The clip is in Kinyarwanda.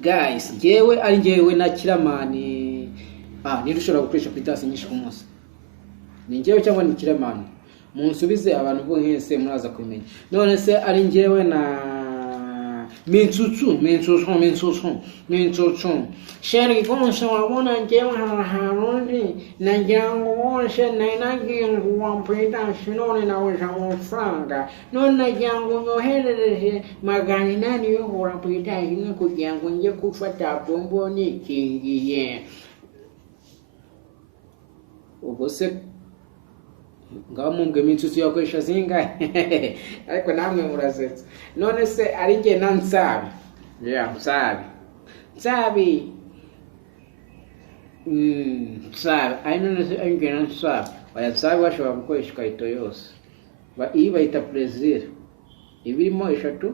guys jewe ari jewe na Kiramani nirushobora gukoresha kwitasi nyinshi ku munsi ni jewe cyangwa ni Kiramani munsubize abantu bo hese muraza kumenya none se ari jewe na Mintsutsu sheri konse wabona jewe harundi na jango wose nainagiye nguwampita sinone nawe franga none jango nyoherereje magana inani yo kuwampita imwe kugira ngo nje gufata bombo nikingiye ubose ngaho mumbwe Mintsutsu yakoresha zinga ariko namwe murasetsa none se ari nge na Nsabi Nsabi ari none se ari nge na Nsabi Nsabi bashobora gukoresha ikarito yose iyi bayita plaisir ibirimo 3